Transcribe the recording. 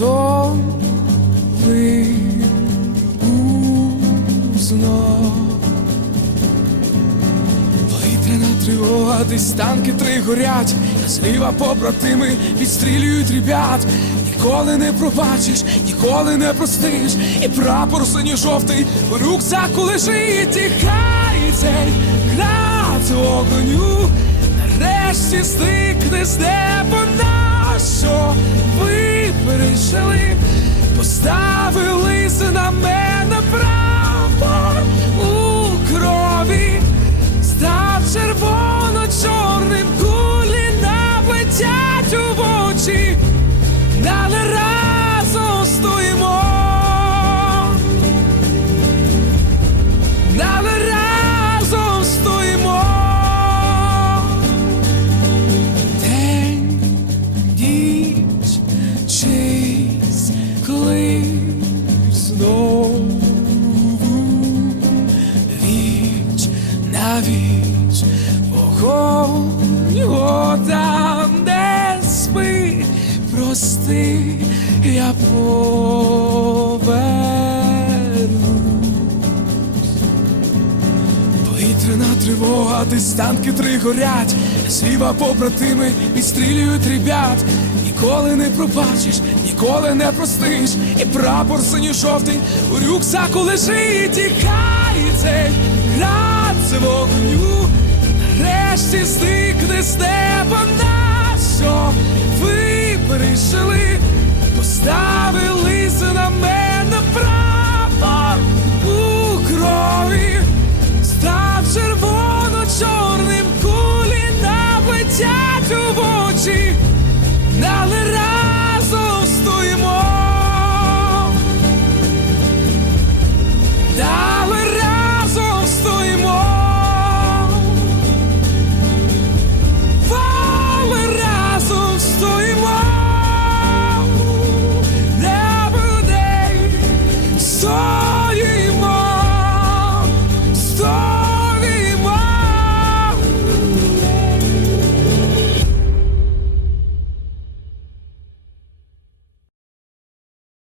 то тривога, десь танки три горять, а зліва побратими відстрілюють ребят. Ніколи не пробачиш, ніколи не простиш, і прапор синьо-жовтий у рюкзаку лежить, тікає цей град вогню. Нарешті стикне з неба Mírame. На віч, вогонь там, де спи, прости, я повернусь. Повітряна тривога, десь танки три горять, зліва побратими відстрілюють ребят. Ніколи не пробачиш, ніколи не простиш, і прапор синьо-жовтий у рюкзаку лежить, цей